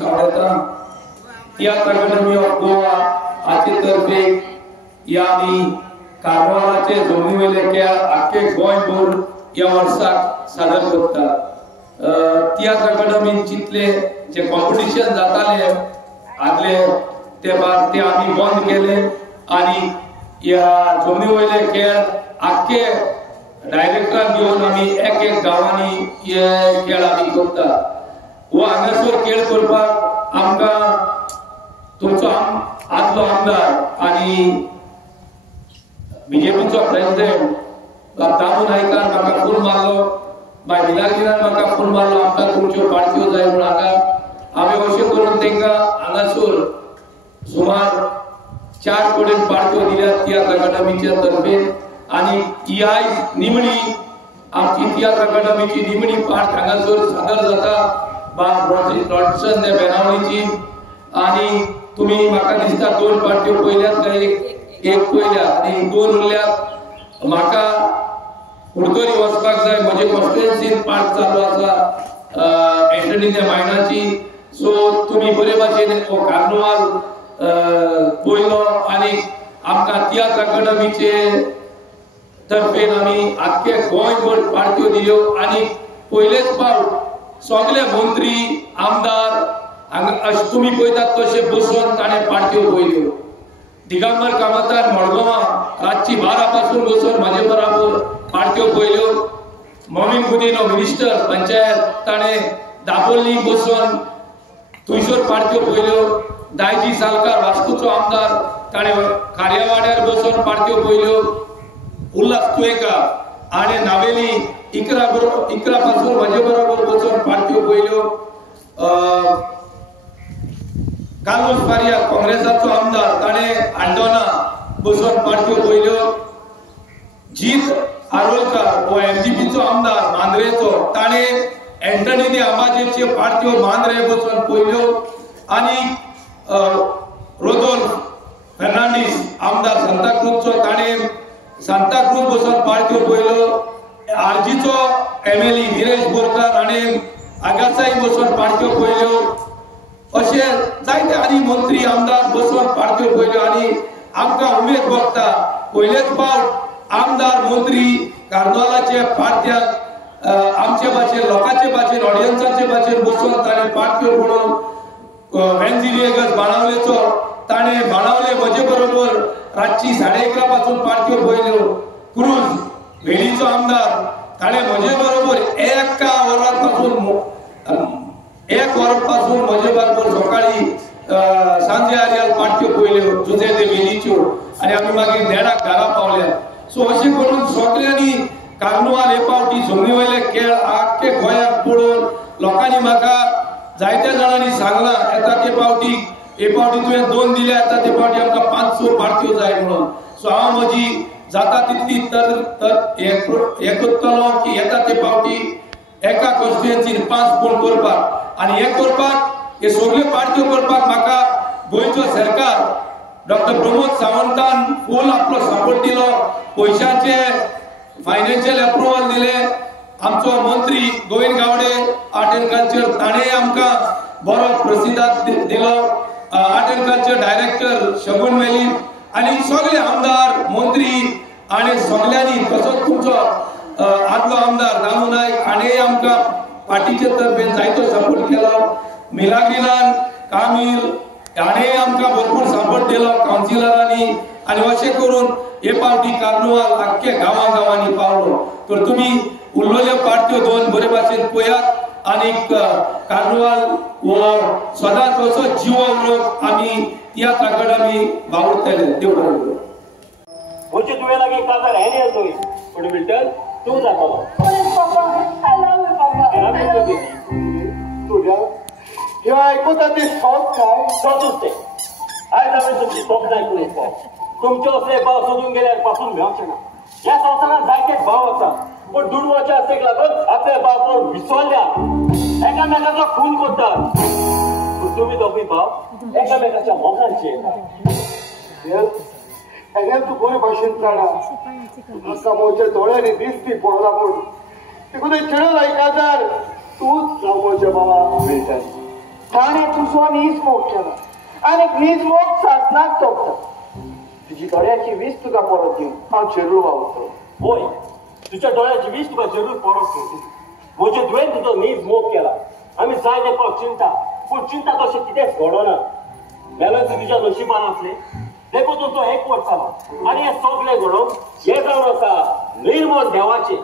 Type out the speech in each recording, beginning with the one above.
सावळेता theatre Akademi of Goa हाचे तर्फे या आमी कार्नावालाचे जमनी वयले खेळ आख्खे गोंयभर या वर्साक सादर करतात। थिएटर अकादमीन चितले जे कॉम्पिटिशन जाताले आदले ते आमी बंद केले आणि या जमनी वयले खेळ आख्खे डायरेक्टरान घेवन आमी एक एक गावांनी हे खेळ आमी करतात। वो हांगासर खेळ करपाक आमकां तुमचो आदलो आमदार आणि बीजेपीचो प्रेसिडेंट दामू नायकान म्हाका फोन मारलो, बाय मिलाग्रीनान म्हाका फोन मारलो, आमकां तुमच्यो पार्ट्यो जाय म्हूण हांगा हांवें अशें करून तांकां हांगासर सुमार 4 कोटी पार्ट्यो दिल्यात थिएटर अकादमीच्या तर्फे आणि ही आयज निमणी आमची थिएटर अकादमीची निमणी पार्ट हांगासर सादर जाता प्रोडक्शन त्या बेनावळीची। आणि तुम्ही म्हाका दिसता 2 पार्ट्यो पयल्यात काय एक पयल्या आणि 2 उरल्यात। म्हाका कुडतरी वचपाक जाय, म्हजे कॉन्स्टिट्युएन्सीन पार्ट चालू आसा एंटनी त्या मायनाची। सो तुम्ही बरे भाशेन हो कार्नावाल पयलो आणि आमकां थिएटर अकादमीचे तर्फेन आमी आख्खे गोंयभर पार्ट्यो दिल्यो आणि पयलेच फावट सगळे मंत्री आमदार तुम्ही पळयतात तशे बसून ताणें पार्ट्यो पयल्यो। दिगंबर कामतान मडगांवां रातची 12 पासून बसून म्हाजे बराबर पार्ट्यो पयल्यो। मोमीन गुदिनो मिनिस्टर पंचायत ताणें दाबोळी बसून थंयसर पार्ट्यो पयल्यो। दायजी सालकार वास्कोचो आमदार ताणें कार्यावाड्यार बसून पार्ट्यो पयल्यो। उल्हास तुयेकार आणि नावेली इकरा पासून म्हजे बरोबर बसून पार्ट्यो पयल्यो। कार्लोस फारिया काँग्रेसाचो आमदार ताणें आंदोना बसून पार्ट्यो पयल्यो। जीत आरोलकार हो एमजीपीचो आमदार मांद्रेचो ताणें एंटनी दी आंबाजेचे पार्ट्यो मांद्रे बसून पयल्यो। आणि रोदोल्फ फर्नांडीस आमदार सांताक्रूजचो ताणें सांताक्रूज बसून पार्ट्यो पयल्यो। आरजीचो एमएलए निलेश बोरकार हाणें आगासाई बसून पार्ट्यो पयल्यो। अशे जायते आनी मंत्री आमदार बसून पार्ट्यो पयल्यो आणि आमकां उमेद भोगता पयलेच फावट आमदार मंत्री कार्नावालाचे पार्ट्याक आमचे भाशेन लोकांचे भाशेन ऑडियन्साचे भाशेन बसून ताणें पार्ट्यो म्हणून वेन्झिलिएगस बाणावलेचो ताणें बाणावले म्हजे बरोबर रातची 11:30 पासून पार्ट्यो पयल्यो। क्रूज वेलीचो आमदार ताणें म्हजे बरोबर 1 वरापासून म्हजे बरोबर सकाळी सांजे आर्याल पार्ट्यो पयल्यो जुजे ते वेलीच्यो आणि आमी मागीर 1:30 घरा पावल्या। सो अशें करून सगळ्यांनी कार्नावाल हे फावटी जमनी वयले खेळ आख्खे गोंयाक पळोवन लोकांनी म्हाका जायत्या जाणांनी सांगलां येता ते फावटी तुवें 2 दिले, येता ते फावटी आमकां 500 पार्ट्यो जाय म्हणून। सो हांव म्हजी जाता तितली हे करतलो की येता ते फावटी एका कॉन्स्टिट्युएन्सीन 5 पूण करपाक आणि हे करपाक हे सगळे पार्ट्यो करपाक म्हाका गोंयचो सरकार डॉक्टर प्रमोद सावंतान फूल आपलो सपोर्ट दिलो, पयशांचे फायनान्शियल अप्रुवल दिले। आमचो मंत्री Govind Gawade art and culture ताणें आमकां बरो प्रतिसाद दिलो। Art and culture director Shagun Veli आणि सगळे आमदार मंत्री आणि सगळ्यांनी तसोच तुमचो आदलो आमदार दामू नायक हाणें आमकां पार्टीचे तर्फेन जायतो सपोर्ट केलो। मिलाग्रीनान कामील हाणें आमकां भरपूर सपोर्ट दिलो कावन्सिलरांनी आणि अशें करून हे फावटी कार्नावाल आख्खे गांवांनी पावलो। तर तुमी उरलेल्यो पार्ट्यो 2 बरे भाशेन पळयात आणि कार्नावाल हो सदांच असो जिवो उरोवप आमी थिएटर अकादमी वावुरतले। देव बरें करूं। म्हणजे तुवें लागीं काजार हें येतोय पण विल्टन तूं जातलो तुझ्या ह्यो आयकून ती शॉक काय सोदूच तें आयज हांवें तुमची तोखणाय आयकून तुमचे असले भाव सोदून गेल्यार पासून मेळचे ना। ह्या संवसारांत जायते भाव आसा पण दुडवाच्या आसेक लागून आपले भाव पळोवन विसरल्या एकामेकाचो खून करतात। पूण तुमी दोगूय भाव एकामेकाच्या मोगांचे हें तूं बरे भाशेन जाणा म्हाका म्हज्या दोळ्यांनी दिसती पळोवना पूण देखून चेडो लायकादार तूंच जावं म्हज्या बाबा मेळटा ताणें तुजो नीज मोग केलो आनी नीज मोग सासणाक तोपता तुजी दोळ्याची वीज तुका परत दिवन हांव चेडूळ वावरतलो होय तुझ्या डोळ्याची वीज तुका जरूर परत करतली म्हजे तुवें तुजो नीज मोग केला आमी जाय ते पळोवंक चिंता पूण चिंता तशें कितेंच घडना मेलन तुज्या नशिबान आसलें देखून तो एकवट जाला आनी हें सगळें घडोवंक हें जावन आसा निर्मळ देवाचें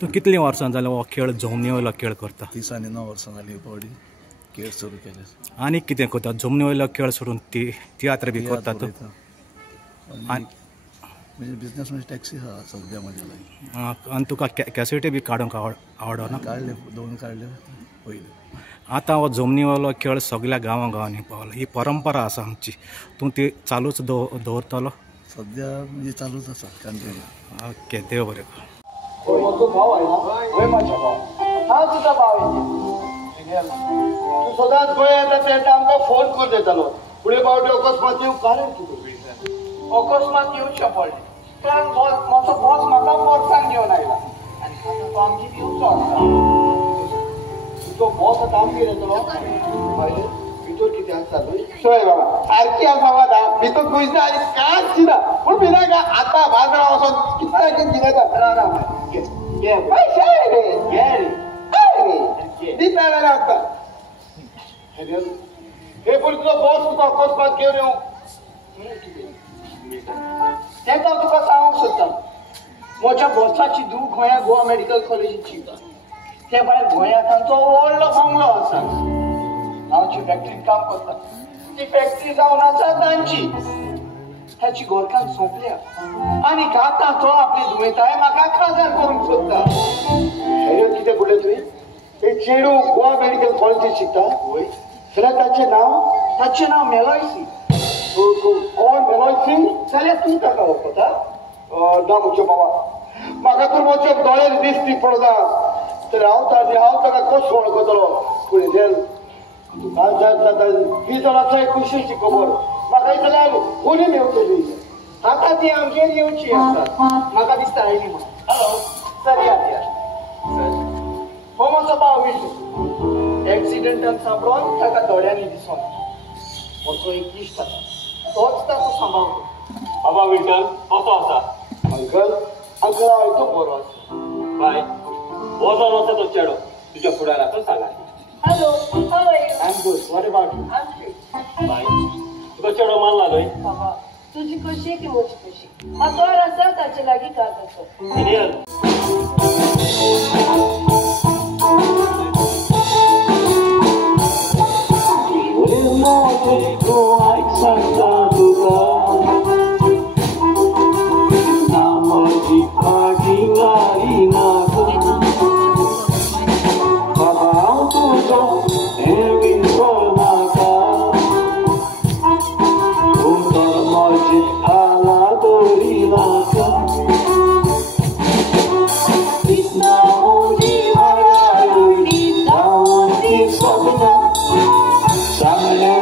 तूं कितलीं वर्सां जालें हो खेळ जमनी वयलो खेळ करता 30 आनी 9 वर्सां जालीं बॉडी खेळ सुरू केले आनी कितें करता जमनी वयलो खेळ सोडून तियात्र बी करता तूं म्हणजे बिझनेस म्हणजे टॅक्सी आहा सद्या म्हज्या लागीं आनी तुका कॅसेटी बी काडूंक आवडना काडले 2 काडले पयलीं आतां हो जमनी वयलो खेळ सगळ्या गांवांनी पावलो ही परंपरा आसा आमची तूं ती चालूच दवरतलो सद्या म्हणजे चालूच आसा कंटिन्यू ओके देव बरें कर म्हजो भाव आयला वय म्हाज्या भाव हांव तुका भाव तूं सदांच गोंय येता तेन्ना आमकां फोन कर देतालो फुडें फावटी अकस्मात येवं कारण कितें अकस्मात येवचें पडलें कारण म्हजो बॉस म्हाका वर्सांक घेवन आयला आनी आतां तो आमची येवचो आसता तुजो बॉस आतां आमगेर येतलो भितर कितें आसता चोय बाबा सारकी आसा बाबा भितर खुयना आनी कांयच चिना पूण भिनाका आतां बाजारांत वचोन कितल्या कितें कितें पैसे रे घे रे दिता जाल्यार आसता हे पूण तुजो बॉस तुका अकस्मात घेवन येवं तेंच हांव तुका सांगूंक सोदता म्हज्या बॉसाची धूव गोंया गोवा मेडिकल कॉलेजींत शिकता ते भायर गोंयांत तांचो व्हडलो बंगलो आसा हांव जी फॅक्टरींत काम करता ती फॅक्टरी जावन आसा तांची ताची घरकाम सोंपल्या आनी आतां तो आपली दुयेंताय म्हाका खाजार करूंक सोदता हें कितें बोललें तुवें हे चेडू गोवा मेडिकल कॉलेजींत शिकता वय जाल्यार ताचें नांव मेलोय सिंग कोण मेलोय सिंग जाल्यार तूं ताका वळखता ना म्हज्या बाबा म्हाका तर म्हज्या दोळ्यान दिसती पडना तर हांव ताका कसो वळखतलो फुडें देल तुका जाता 20 जाणांचो कुशीची खबर म्हाका जाल्यार कोणी मेवतली आतां ती आमगेर येवची आसतात म्हाका दिसता आयली म्हणून हॅलो सर या हो म्हजो भाव विशू एक्सिडेंटान सांबाळून ताका दोळ्यांनी दिसोन म्हजो एक इश्ट आसा तोच ताका सांबाळतो बाबा विठ्ठल कसो आसा अंकल हांव तो बरो आसा बाय हो जावन आसा तो चेडो तुज्या फुडाराचो सांगा Hello, how are you? I'm good. What about you? I'm good. बाय तुका चेडो मानला न्हय बाबा, तुझी खुशी की म्हजी खुशी हा तोर आसा ताचे लागीं काज आसा इंडियन Samle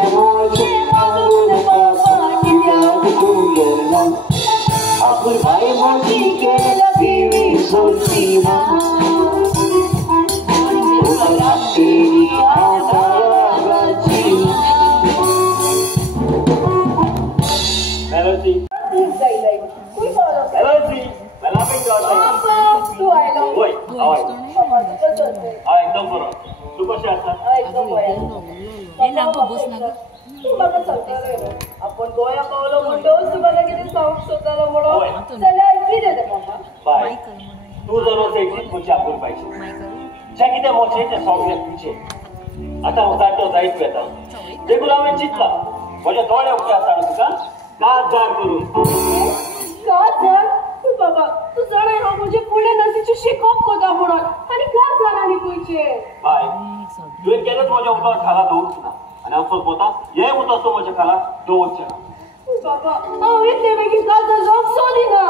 बापूर भाई मोठी केलं देवी सोडतीमा रात्री आता रागाची मेलोडी मेलोडी मला पण गाणं तू आयला होय आवाज एकदम एकदम बरोबर तू कशी असतात एकदम तू मला सांगता आपण गोया पावलो म्हणतोस तुम्हाला किती साऊंड स्वतःला म्हणून चला ऐकली देते मम्मा बाय तू जर एक तुझी आपण पाहिजे ज्या किती मोठे ते सॉंग तुझे आता उदाहरण जायच येता रेगुलर आम्ही चितला म्हणजे डोळ्या उठे असताना तुका काच जार करून का जर तू बाबा तू जण आहे हा म्हणजे पुढे नदीची शिकवप कोता म्हणून आणि का जणांनी कुयचे बाय तू एक केलंच माझ्या उतार खाला दोच ना आणि असंच होता ये होता तो माझ्या खाला दोच ना बाबा हा इतने वेगळी का जर रॉक सोडी ना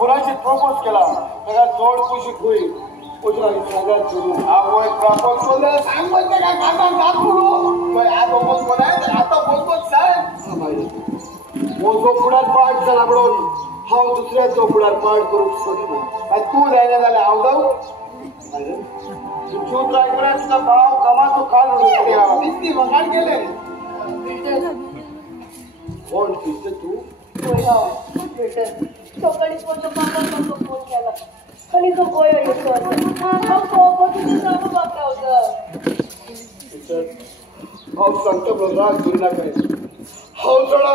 फुलांची प्रपोज केला त्याला जोड खुशी खुई उजला सगळ्यात सुरू आवय प्रपोज केलं सांग म्हणजे काय काका दाखवू आता प्रपोज बोलाय आता बोलतो सांग मोजो पुढात पाठ झाला म्हणून हाव दुसऱ्याचो पुढात पाठ करून सोडिना काय तू जायला झाला हाव जाऊ चूत रायकडे तुझा भाव कमातो काल उडून इतकी वगाड गेले कोण किती तू सकाळी फोन केला आणि तो गोया येतो बाका होता हाव सांगतो बघा गुन्हा करे हाव चढा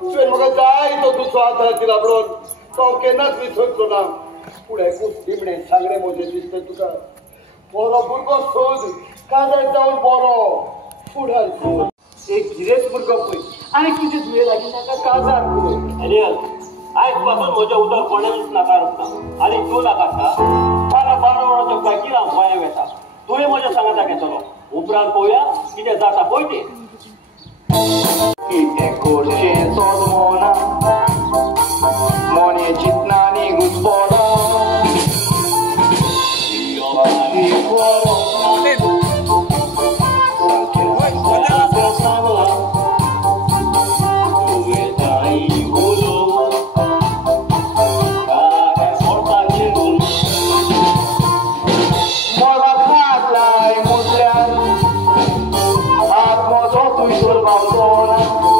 तुझे मग जाय तो दुसरा हाताला तिला बरोबर तो केनाच विसरतो ना पुढे खूप टिमणे सांगणे मोजे दिसतं तुका बरो भुरगो सोद काजळ जाऊन बरो पुढे सोद एक गिरेच भुरगो पळय आणि किती तुये लागीं ताका काजार करून अनिल आजपासून माझ्या उदर कोणाच नाकारत ना आणि तू नाकारता मला 12 वरांच्या बाकीला गोंया वेता तुवें म्हज्या सांगाता घेतलो उपरांत पळोवया कितें जाता पळय तें कितें करचें सोदमोना मोने चिंतनांनी घुसपलो Haat mozo tu sur balcona